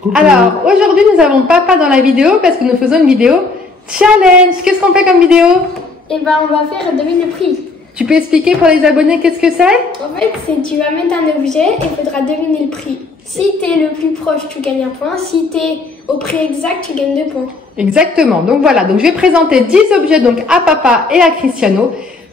Coucou. Alors, aujourd'hui, nous avons papa dans la vidéo parce que nous faisons une vidéo challenge. Qu'est-ce qu'on fait comme vidéo? Eh ben, on va faire devine le prix. Tu peux expliquer pour les abonnés qu'est-ce que c'est? En fait, tu vas mettre un objet et il faudra deviner le prix. Si tu es le plus proche, tu gagnes un point. Si tu es au prix exact, tu gagnes 2 points. Exactement. Donc voilà, donc je vais présenter 10 objets donc à papa et à Cristiano.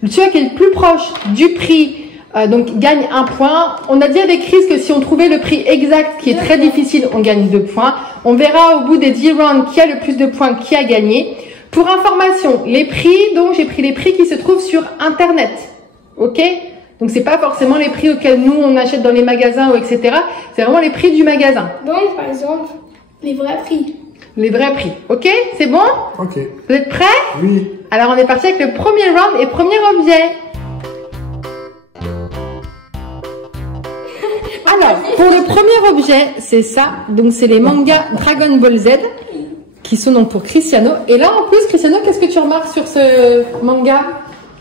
Celui qui est le plus proche du prix donc gagne 1 point. On a dit avec Chris que si on trouvait le prix exact, qui est très difficile, on gagne 2 points. On verra au bout des 10 rounds qui a le plus de points, qui a gagné. Pour information, les prix, donc j'ai pris les prix qui se trouvent sur Internet. Ok? Donc c'est pas forcément les prix auxquels nous on achète dans les magasins ou etc. C'est vraiment les prix du magasin. Donc, par exemple, les vrais prix. Les vrais prix. Ok? C'est bon? Ok. Vous êtes prêts? Oui. Alors on est parti avec le premier round et premier objet. Alors, pour le premier objet, c'est ça. Donc c'est les mangas Dragon Ball Z qui sont donc pour Cristiano. Et là en plus, Cristiano, qu'est-ce que tu remarques sur ce manga?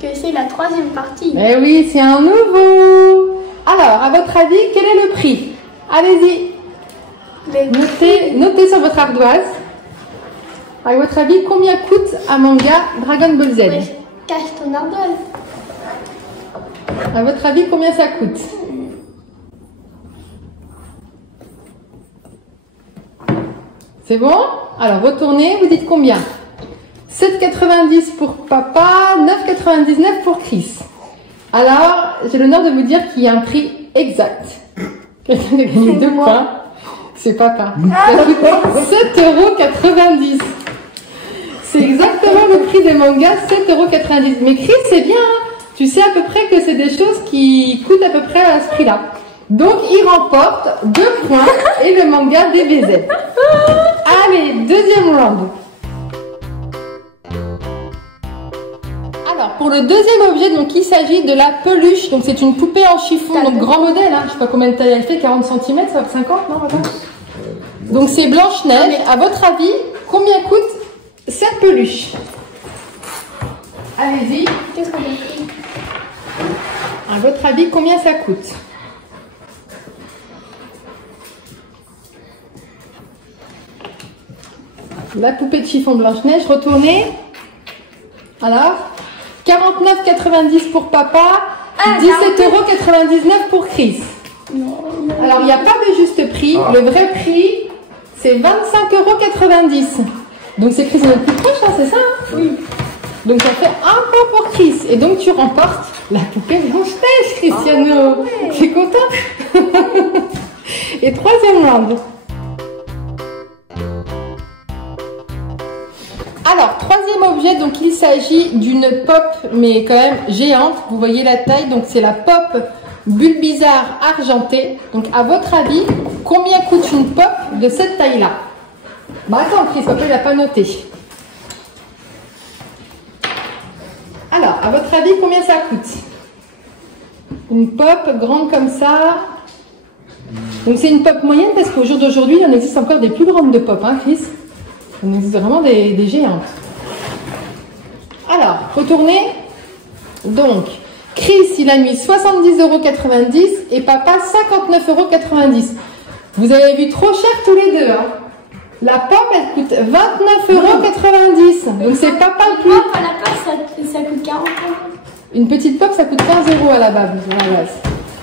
Que c'est la 3e partie. Eh oui, c'est un nouveau. Alors, à votre avis, quel est le prix? Allez-y. Notez sur votre ardoise. À votre avis, combien coûte un manga Dragon Ball Z? Ouais, cache ton ardoise. À votre avis, combien ça coûte? C'est bon? Alors, retournez, vous dites combien? 7,90 pour papa, 9,99 pour Chris. Alors, j'ai l'honneur de vous dire qu'il y a un prix exact. Quelqu'un a gagné 2 points. C'est papa. Ça coûte 7,90 €. C'est exactement le prix des mangas, 7,90 €. Mais Chris, c'est bien. Hein, tu sais à peu près que c'est des choses qui coûtent à peu près à ce prix-là. Donc, il remporte 2 points et le manga DBZ. Allez, deuxième round. Alors, pour le deuxième objet, donc il s'agit de la peluche. Donc, c'est une poupée en chiffon, donc grand modèle. Hein, je sais pas combien de taille elle fait, 40 cm, ça va 50, non? Donc, c'est Blanche-Neige. À votre avis, combien coûte cette peluche? Allez-y. Qu'est-ce qu'on a pris? À votre avis, combien ça coûte? La poupée de chiffon Blanche-Neige, retournez. Alors, 49,90 pour papa, 17,99 pour Chris. Alors, il n'y a pas de juste prix. Le vrai prix, c'est 25,90 €. Donc, c'est Chris notre plus proche, hein, c'est ça? Oui. Donc, ça fait 1 point pour Chris. Et donc, tu remportes la poupée Blanche-Neige, Cristiano. Tu es content? Et troisième round. Alors, troisième objet, donc il s'agit d'une pop, mais quand même géante. Vous voyez la taille, donc c'est la pop Bulbizarre argentée. Donc, à votre avis, combien coûte une pop de cette taille-là? Bah attends, Chris, papa, il n'a pas noté. Alors, à votre avis, combien ça coûte? Une pop grande comme ça. Donc, c'est une pop moyenne parce qu'au jour d'aujourd'hui, il en existe encore des plus grandes de pop, hein, Chris? Il existe vraiment des géantes. Alors, retournez. Donc, Chris, il a mis 70,90 € et papa 59,90 €. Vous avez vu trop cher tous les deux. Hein. La pop, elle coûte 29,90 €. Donc, c'est papa le plus. La pop, ça coûte 40 €. Une petite pop, ça coûte 15 € à la base.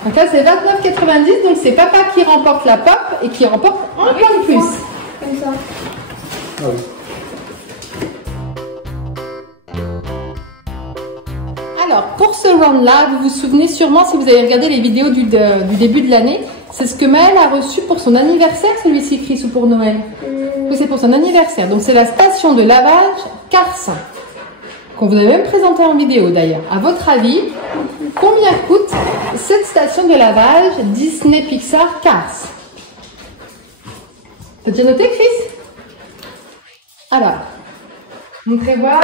Donc là, c'est 29,90 €. Donc, c'est papa qui remporte la pop et qui remporte un point de plus. Comme ça. Ah oui. Alors, pour ce round-là, vous vous souvenez sûrement, si vous avez regardé les vidéos du début de l'année, c'est ce que Maëlle a reçu pour son anniversaire, celui-ci, Chris, ou pour Noël? Oui, c'est pour son anniversaire. Donc, c'est la station de lavage Cars, qu'on vous a même présenté en vidéo d'ailleurs. À votre avis, combien coûte cette station de lavage Disney Pixar Cars? T'as déjà noté, Chris? Alors, montrez voir.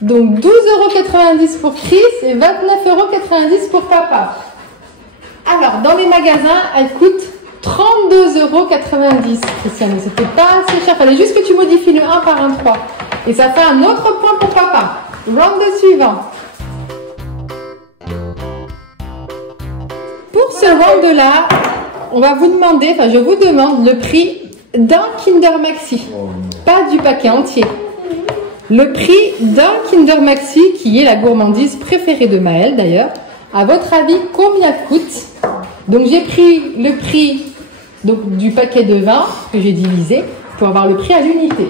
Donc 12,90 € pour Chris et 29,90 € pour papa. Alors, dans les magasins, elle coûte 32,90 €. Cristiano, c'était pas assez cher. Fallait juste que tu modifies le 1 par un 3. Et ça fait un autre point pour papa. Round suivant. Pour ce round-là, on va vous demander, enfin je vous demande le prix d'un Kinder Maxi, pas du paquet entier. Le prix d'un Kinder Maxi, qui est la gourmandise préférée de Maëlle d'ailleurs. À votre avis, combien coûte? Donc j'ai pris le prix du paquet de 20 que j'ai divisé pour avoir le prix à l'unité.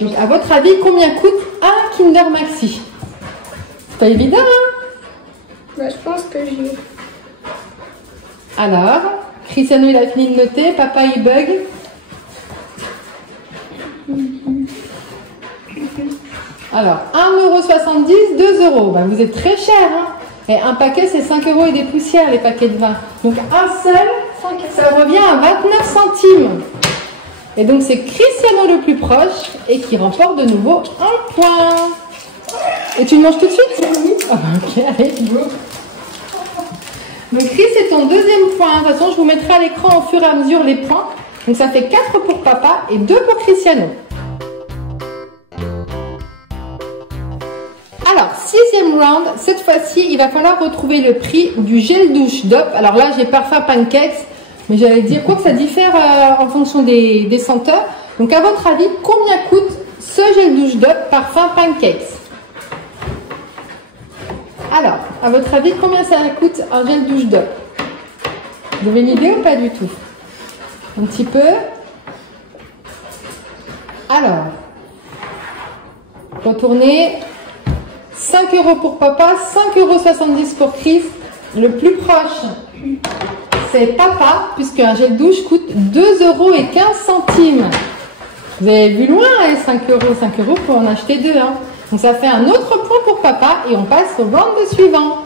Donc à votre avis, combien coûte un Kinder Maxi? C'est pas évident, hein? Bah, je pense que j'ai... Alors, Cristiano il a fini de noter, papa il bug. Alors, 1,70 €, 2 €. Ben, vous êtes très cher, hein? Et un paquet, c'est 5 € et des poussières, les paquets de 20. Donc, un seul, ça revient à 29 centimes. Et donc, c'est Cristiano le plus proche et qui remporte de nouveau un point. Et tu le manges tout de suite? Oui. Ok, allez, go. Donc, Chris, c'est ton deuxième point. De toute façon, je vous mettrai à l'écran au fur et à mesure les points. Donc, ça fait 4 pour papa et 2 pour Cristiano. Alors, sixième round, cette fois-ci, il va falloir retrouver le prix du gel douche DOP. Alors là, j'ai parfum pancakes, mais j'allais dire quoi que ça diffère en fonction des senteurs. Donc, à votre avis, combien coûte ce gel douche DOP parfum pancakes? Alors, à votre avis, combien ça coûte un gel douche DOP? Vous avez une idée ou pas du tout? Un petit peu. Alors, retournez. 5 € pour papa, 5,70 € pour Chris. Le plus proche, c'est papa, puisque un gel douche coûte 2,15 €. Vous avez vu loin, hein, 5 € pour en acheter deux. Hein. Donc ça fait un autre point pour papa et on passe au round suivant.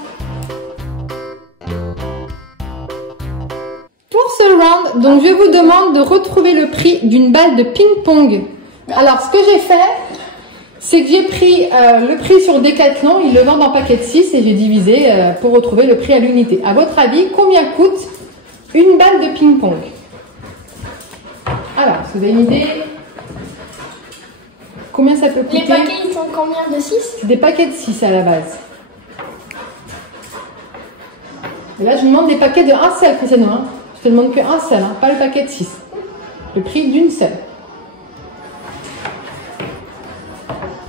Pour ce round, donc je vous demande de retrouver le prix d'une balle de ping-pong. Alors ce que j'ai fait, c'est que j'ai pris le prix sur Decathlon, ils le vendent en paquet de 6 et j'ai divisé pour retrouver le prix à l'unité. À votre avis, combien coûte une balle de ping-pong? Alors, si vous avez une idée, combien ça peut coûter? Les paquets, ils sont combien de 6? C'est des paquets de 6 à la base. Et là, je me demande des paquets de un seul, Cristiano. Hein. Je te demande qu'un seul, hein, pas le paquet de 6. Le prix d'une seule.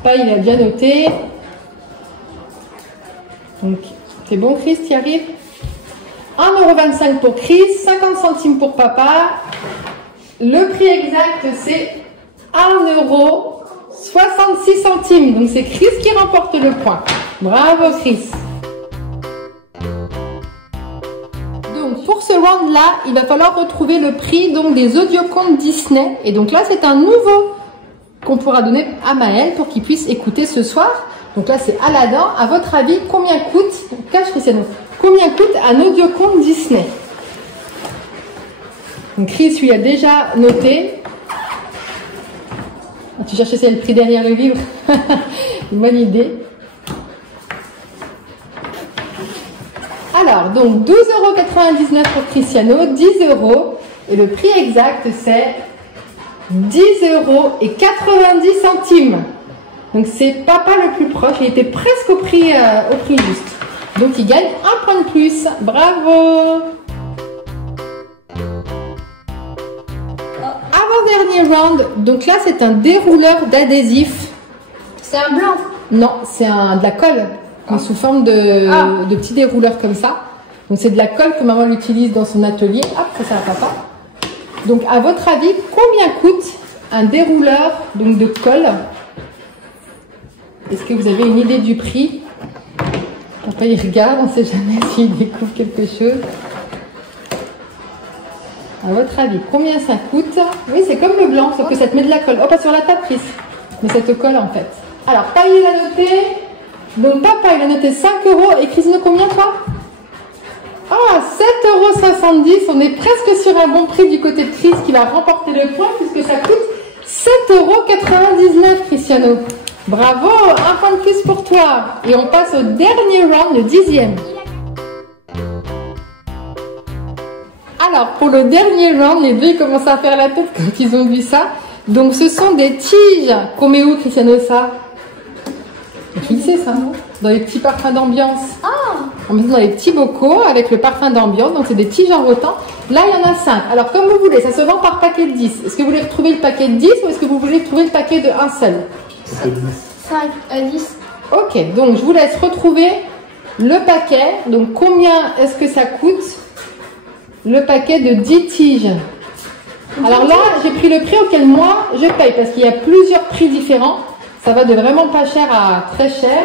Pas, il a déjà noté. Donc, c'est bon, Chris, tu y arrives? 1,25 € pour Chris, 50 centimes pour papa. Le prix exact, c'est 1,66 €. Donc, c'est Chris qui remporte le point. Bravo, Chris. Donc, pour ce round-là, il va falloir retrouver le prix donc, des audiocomptes Disney. Et donc là, c'est un nouveau qu'on pourra donner à Maëlle pour qu'il puisse écouter ce soir. Donc là, c'est Aladdin. À votre avis, combien coûte, cache Cristiano, combien coûte un audiocompte Disney? Donc Chris lui a déjà noté. Tu cherches si il y a le prix derrière le livre. Une bonne idée. Alors, donc 12,99 € pour Cristiano, 10 €. Et le prix exact, c'est 10,90 €. Donc c'est papa le plus proche, il était presque au prix juste. Donc il gagne un point de plus. Bravo! Avant-dernier round, donc là c'est un dérouleur d'adhésif. C'est un blanc? Non, c'est de la colle, mais sous forme de petits dérouleurs comme ça. Donc c'est de la colle que maman utilise dans son atelier. Hop, ça c'est à papa. Donc, à votre avis, combien coûte un dérouleur donc de colle? Est-ce que vous avez une idée du prix? Papa, il regarde, on ne sait jamais s'il découvre quelque chose. À votre avis, combien ça coûte? Oui, c'est comme le blanc, sauf que ça te met de la colle. Oh, pas sur la table, Chris. Mais ça te colle en fait. Alors, papa, il a noté. Donc, papa, il a noté 5 €. Et Chris, combien toi? Ah, 7,70 €. On est presque sur un bon prix du côté de Chris qui va remporter le point puisque ça coûte 7,99 €, Cristiano. Bravo, un point de plus pour toi. Et on passe au dernier round, le 10e. Alors, pour le dernier round, les deux ils commencent à faire la tête quand ils ont vu ça. Donc, ce sont des tiges. Qu'on met où, Cristiano, ça? Tu le sais, ça, non? dans les petits parfums d'ambiance. Ah, On met dans les petits bocaux avec le parfum d'ambiance. Donc, c'est des petits janrotants. Là, il y en a 5. Alors, comme vous voulez, ça se vend par paquet de 10. Est-ce que vous voulez retrouver le paquet de 10 ou est-ce que vous voulez trouver le paquet de un seul? 5, 10. Ok, donc je vous laisse retrouver le paquet. Donc, combien est-ce que ça coûte le paquet de 10 tiges? Alors là, j'ai pris le prix auquel moi je paye parce qu'il y a plusieurs prix différents. Ça va de vraiment pas cher à très cher.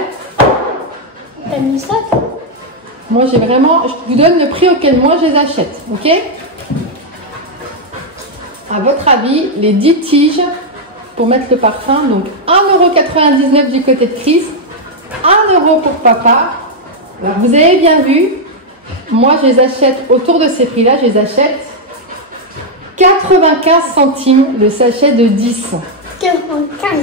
T'as mis ça? Moi, je vous donne le prix auquel moi je les achète, ok? À votre avis, les 10 tiges pour mettre le parfum, donc 1,99 € du côté de Chris, 1 € pour papa. Alors, vous avez bien vu, moi je les achète autour de ces prix-là, je les achète 95 centimes le sachet de 10. 95.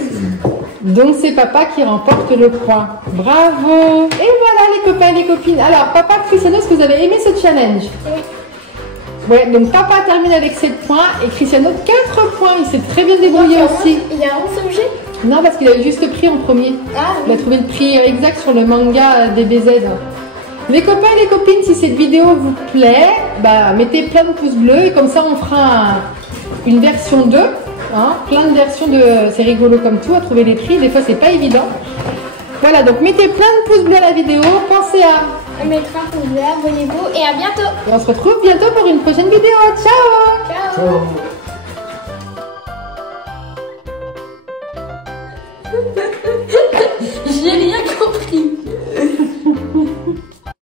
Donc c'est papa qui remporte le point. Bravo! Et voilà les copains et les copines. Alors papa, Cristiano, est-ce que vous avez aimé ce challenge? Oui. Ouais, donc papa termine avec 7 points et Cristiano 4 points. Il s'est très bien débrouillé aussi. Il y a 11 objets? Non, parce qu'il a juste pris en premier. Ah, Il a trouvé le prix exact sur le manga DBZ. Les copains et les copines, si cette vidéo vous plaît, bah, mettez plein de pouces bleus et comme ça on fera une version 2. Hein, plein de versions de... C'est rigolo comme tout à trouver les prix. Des fois c'est pas évident. Voilà, donc mettez plein de pouces bleus à la vidéo. Pensez à mettre un pouce bleu, abonnez-vous et à bientôt. Et on se retrouve bientôt pour une prochaine vidéo. Ciao! Ciao. Ciao.